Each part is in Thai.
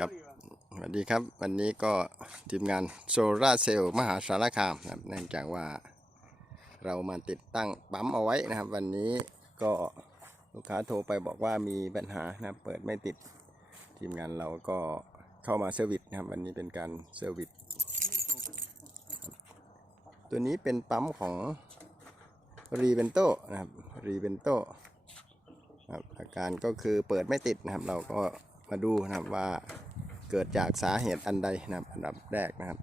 ครับสวัสดีครับ วันนี้ก็ทีมงานโซลาเซลล์มหาสารคามนะครับเนื่องจากว่าเรามาติดตั้งปั๊มเอาไว้นะครับ วันนี้ก็ลูกค้าโทรไปบอกว่ามีปัญหานะเปิดไม่ติดทีมงานเราก็เข้ามาเซอร์วิสนะครับ วันนี้เป็นการเซอร์วิสตัวนี้เป็นปั๊มของรีเ e นโตนะครับรีเ e นโตครับอาการก็คือเปิดไม่ติดนะครับ เราก็ มาดูนะครับว่าเกิดจากสาเหตุอันใดนะครับอันดับแรกนะครับ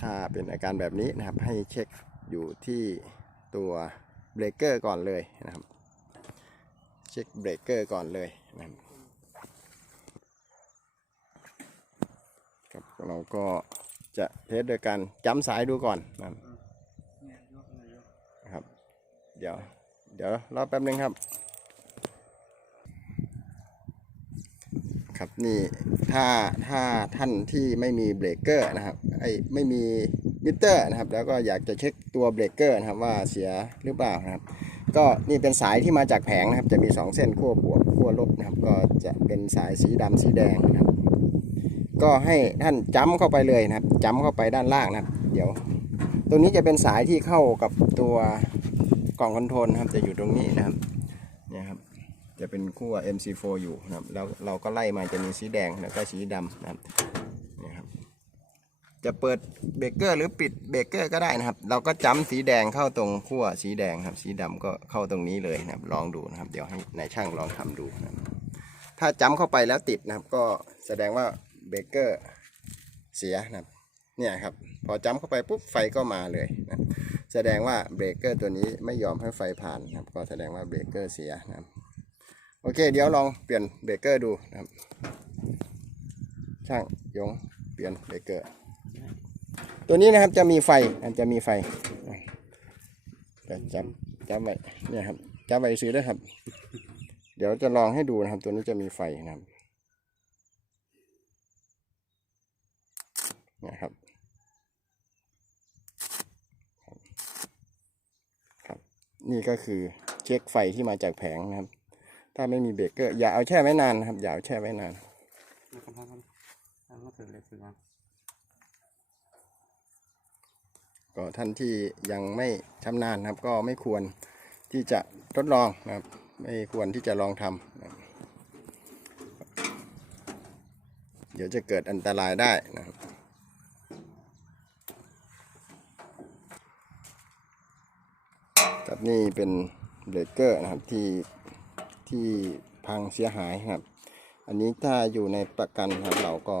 ถ้าเป็นอาการแบบนี้นะครับให้เช็คอยู่ที่ตัวเบรกเกอร์ก่อนเลยนะครับ เช็คเบรกเกอร์ก่อนเลยนะครับครับเราก็จะเทสโดยการจ้ำสายดูก่อนนะครับครับเดี๋ยว เดี๋ยวรอแป๊บนึงครับ ครับนี่ถ้าถ้าท่านที่ไม่มีเบรกเกอร์นะครับไอไม่มีมิเตอร์นะครับ แล้วก็อยากจะเช็คตัวเบรกเกอร์นะครับว่าเสียหรือเปล่านะครับ ก็นี่เป็นสายที่มาจากแผงนะครับ จะมี 2 เส้นขั้วบวกขั้วลบนะครับ ก็จะเป็นสายสีดำสีแดงนะครับ ก็ให้ท่านจ้ำเข้าไปเลยนะครับจ้ำเข้าไปด้านล่างนะครับ เดี๋ยว ตรงนี้จะเป็นสายที่เข้ากับตัวกล่องคอนโทรลนะครับ จะอยู่ตรงนี้นะครับเนี่ยครับ จะเป็นขั้ว MC4 อยู่นะครับแล้วเราก็ไล่มาจะมีสีแดงแล้วก็สีดำนะครับนี่ครับ จะเปิดเบรกเกอร์หรือปิดเบรกเกอร์ก็ได้นะครับ เราก็จ้ำสีแดงเข้าตรงขั้วสีแดงครับ สีดำก็เข้าตรงนี้เลยนะครับ ลองดูนะครับ เดี๋ยวให้นายช่างลองทำดูนะครับ ถ้าจ้ำเข้าไปแล้วติดนะครับ ก็แสดงว่าเบรกเกอร์เสียนะครับเนี่ยครับพอจ้ำเข้าไปปุ๊บไฟก็มาเลยนะแสดงว่าเบรกเกอร์ตัวนี้ไม่ยอมให้ไฟผ่านนะครับ ก็แสดงว่าเบรกเกอร์เสียนะครับ โอเค เดี๋ยวลองเปลี่ยนเบรกเกอร์ดูนะครับ ช่างยงเปลี่ยนเบรกเกอร์ ตัวนี้นะครับจะมีไฟมันจะมีไฟเดี๋ยวจับจับไว้เนี่ยครับจับไว้ซื้อได้ครับ เดี๋ยวจะลองให้ดูนะครับ ตัวนี้จะมีไฟนะครับเนี่ยครับครับ นี่ก็คือเช็คไฟที่มาจากแผงนะครับ ถ้าไม่มีเบรกเกอร์อย่าเอาแช่ไว้นานนะครับอย่าเอาแช่ไว้นานนะครับครับครับมาถึงเลยคือว่าก็ท่านที่ยังไม่ชำนาญนะครับ ก็ไม่ควรที่จะทดลองนะครับ ไม่ควรที่จะลองทำนะครับเดี๋ยวจะเกิดอันตรายได้นะครับครับนี่เป็นเบรกเกอร์นะครับที่ ที่พังเสียหายครับ อันนี้ถ้าอยู่ในประกันครับเราก็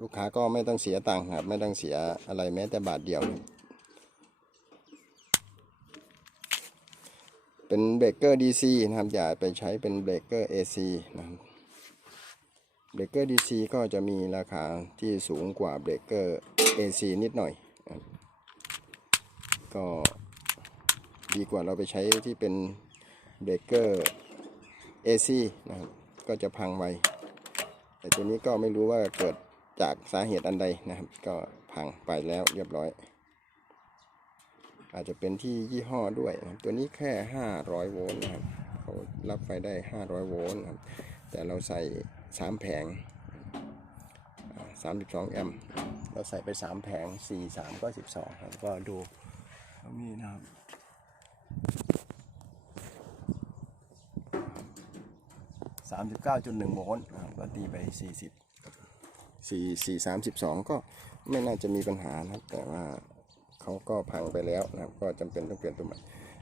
ลูกค้าก็ไม่ต้องเสียตังค์ครับ ไม่ต้องเสียอะไรแม้แต่บาทเดียว เป็นเบรกเกอร์ DC นะครับ อย่าไปใช้เป็นเบรกเกอร์ AC นะครับเบรกเกอร์ DC ก็จะมีราคาที่สูงกว่าเบรกเกอร์ AC นิดหน่อย ก็ดีกว่าเราไปใช้ที่เป็นเบรกเกอร์ AC นะครับก็จะพังไวแต่ตัวนี้ก็ไม่รู้ว่าเกิดจากสาเหตุอันใดนะครับ ก็พังไปแล้วเรียบร้อย อาจจะเป็นที่ยี่ห้อด้วยนะตัวนี้แค่ 500 โวลต์นะครับเขารับไฟได้ 500 โวลต์นะครับแต่เราใส่ 3 แผง 32 แอมป์เราใส่ไป 3 แผง 4 3 ก็ 12ครับก็ดูนี้นะครับ 39.1โวลต์นะครับก็ตีไป 40 4 4 32 ก็ไม่น่าจะมีปัญหานะครับ แต่ว่าเขาก็พังไปแล้วนะครับ ก็จำเป็นต้องเปลี่ยนตัวใหม่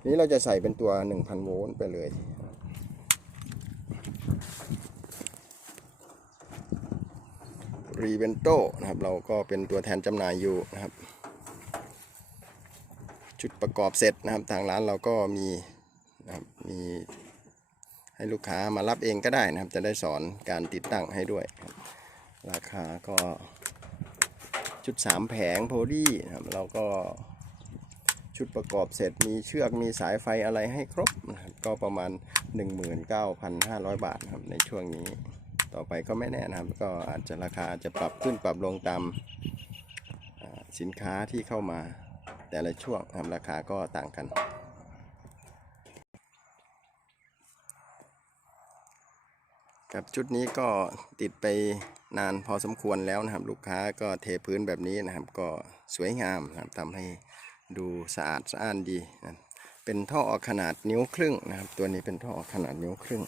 นี้เราจะใส่เป็นตัว 1,000 โวลต์ไปเลยรีเวนโตนะครับ เราก็เป็นตัวแทนจำหน่ายอยู่นะครับ ชุดประกอบเสร็จนะครับ ทางร้านเราก็มีนะครับมี ให้ลูกค้ามารับเองก็ได้นะครับ จะได้สอนการติดตั้งให้ด้วย ราคาก็ชุด3แผงโพลีนะครับเราก็ชุดประกอบเสร็จมีเชือกมีสายไฟอะไรให้ครบนะครับก็ประมาณ 19,500 บาทนะครับในช่วงนี้ต่อไปก็ไม่แน่นะครับ ก็อาจจะราคาจะปรับขึ้นปรับลงตามสินค้าที่เข้ามาแต่ละช่วงครับราคาก็ต่างกัน ครับชุดนี้ก็ติดไปนานพอสมควรแล้วนะครับ ลูกค้าก็เทพื้นแบบนี้นะครับ ก็สวยงามนะครับทำให้ดูสะอาดสะอ้านดีนะเป็นท่อขนาดนิ้วครึ่งนะครับ ตัวนี้เป็นท่อขนาดนิ้วครึ่ง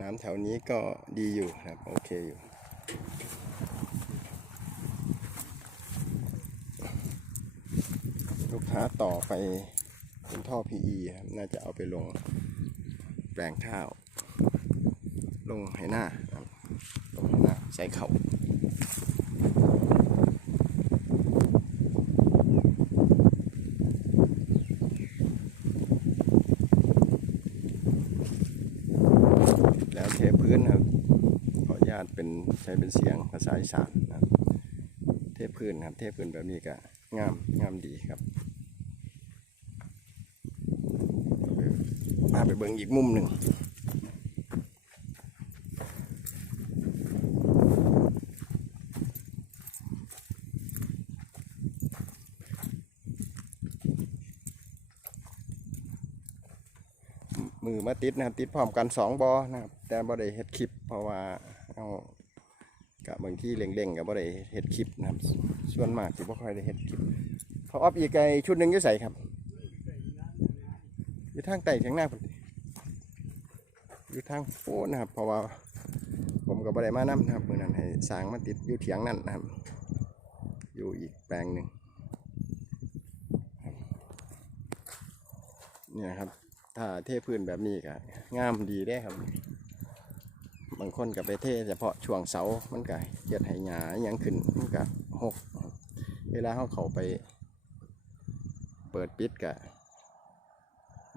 น้ำแถวนี้ก็ดีอยู่นะครับ โอเคอยู่ ลูกค้าต่อไปเป็นท่อ PE ครับน่าจะเอาไปลงแปลงข้าว ลงไหหน้าลงไหหน้าใส่เข่าแล้วเทพื้นครับขออนุญาตเป็นใช้เป็นเสียงภาษาอีสานนะครับเทพื้นครับ เทพื้นแบบนี้ก็งามงามดีครับ มาไปเบิ่งอีกมุมหนึ่งมือมาติดนะครับติดพร้อมกันสองบอนะครับแต่บ่ได้เฮ็ดคลิป เพราะว่าเอากับบางที่เล่งๆกับบ่ได้เฮ็ดคลิปนะครับส่วนมากที่บ่ค่อยได้เฮ็ดคลิปพอออฟอีกไอชุดหนึ่งอยู่ใส่ครับอยู่ทางใต้ทางหน้าพุ่นติ อยู่ทางโอ้นะครับ เพราะว่าผมกับบ่ได้มานํนะครับมื้อนั้นให้สร้างมาติดอยู่เถียงนั่นนะครับ อยู่อีกแปลงหนึ่งเนี่ยครับ ถ้าเทพื้นแบบนี้ก็งามดีได้ครับ บางคนก็ไปเทเฉพาะช่วงเสามันก็เกิดให้หญ้าอิหยังขึ้นมันก็หกเวลาเขาเขาไป เปิดปิดก็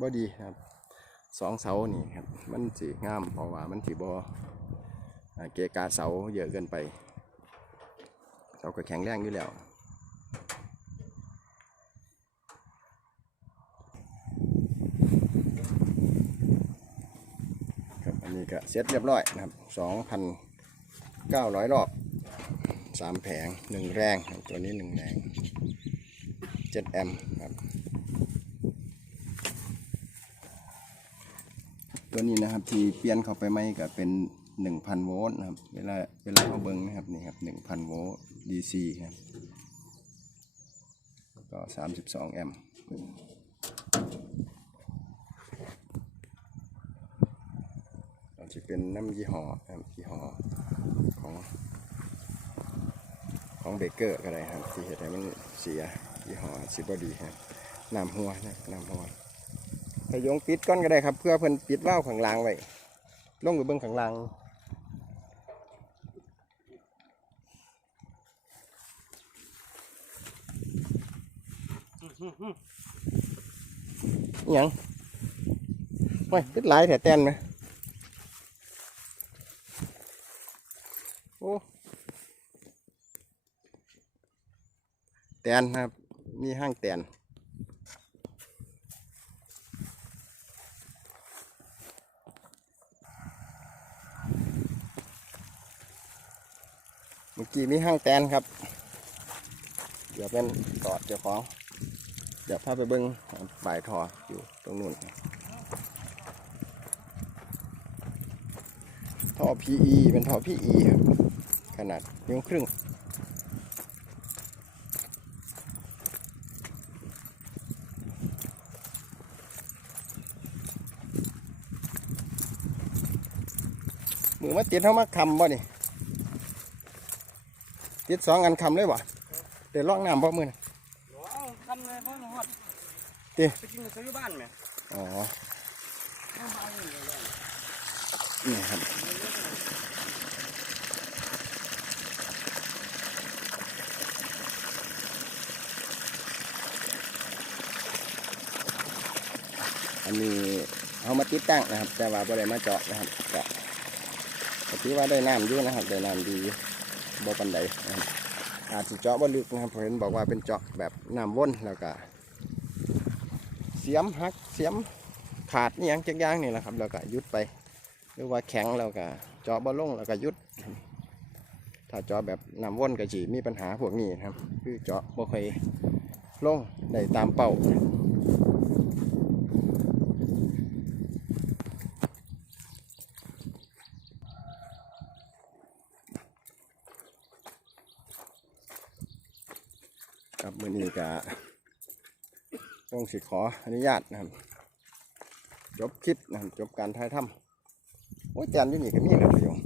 บ่ดีครับ สองเสานี่ครับมันสีงามเพราะว่ามันสีบอเกกาเสาเยอะเกินไป เสาก็แข็งแรงอยู่แล้วครับอันนี้ก็เสร็จเรียบร้อยนะครับสองพันเก้าร้อยรอบสามแผงหนึ่งแรง ตัวนี้หนึ่งแรงเจ็ดแอมป์ครับ ตัวนี้นะครับที่เปลี่ยนเข้าไปไหมก็เป็นหนึ่งพันโวลต์นะครับเวลาเวลาเขาเบิ้งนะครับนี่ครับหนึ่งพันโวลต์ DC ครับก็สามสิบสองแอมป์อาจะเป็นน้ำยี่ห้อครับยี่ห้อของของเบเกอร์ก็ได้ครับที่เหตุให้มันเสียยี่ห้อซิบอดีครับน้ำหัวนะน้ำหัว พยงปิดก้อนก็ได้ครับ เพื่อเพิ่นปิดว่าข้างลางไว้ลงไปเบื้องข้างลางอิหยังไม่ปิดหลายแถแตนไหมโอ้แตนครับมีห้างแตน เมื่อกี้มีห้างแตนครับ เดี๋ยวเป็นตอดเจ้าของ เดี๋ยวพาไปเบิ้งบ่ายทออยู่ตรงนู้นท่อ PE เป็นท่อ PE ครับขนาดนิ้วครึ่งมือมาติดเขามาคำบ่นี่ ติดสองอันคำเลยบ่เดี๋ยวลอกน้ำบ่มือนะเอาทำเลยพ่อหนูฮอดติไปกินกับซื้อบ้านไหมอ๋อเอามาอยู่เลยนี่ครับอันนี้เอามาติดตั้งนะครับ แต่ว่าบ่ได้มาเจาะนะครับก็ก็ถือว่าได้น้ำอยู่นะครับได้น้ำดีอยู่ บ่ปันใดนะครับอาจจะเจาะบ่ลึกนะครับเพราะเห็นบอกว่าเป็นเจาะแบบน้ำวนแล้วก็เสียมหักเสียมขาดนี่ยังจักย่างนี่แหละครับ แล้วก็ยุดไป หรือว่าแข็งแล้วก็เจาะบ่ลงแล้วก็ยุด ถ้าเจาะแบบน้ำวนก็จีมีปัญหาพวกนี้นะครับ คือเจาะบ่ค่อยลงได้ตามเป้า มือนี้กะต้องสิขออนุญาตนะครับ จบคลิปนะครับจบการถ่ายทำโอ้ยแจนอยู่นี่ก็มีแล้วประโยง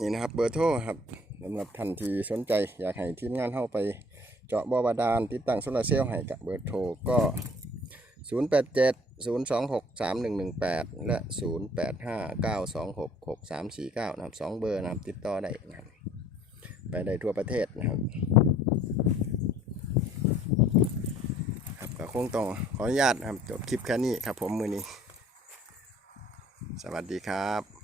นี่นะครับเบอร์โทรครับสำหรับท่านที่สนใจอยากให้ทีมงานเข้าไปเจาะบ่อบาดาลติดตั้งโซลาร์เซลล์ให้กับเบอร์โทรก็ 087 3118 และ 085 926 6349 นะครับสองเบอร์นะครับติดต่อได้นะครับไปได้ทั่วประเทศนะครับครับก็คงต้องขออนุญาตนะครับจบคลิปแค่นี้ครับผมมือนี้ สวัสดีครับ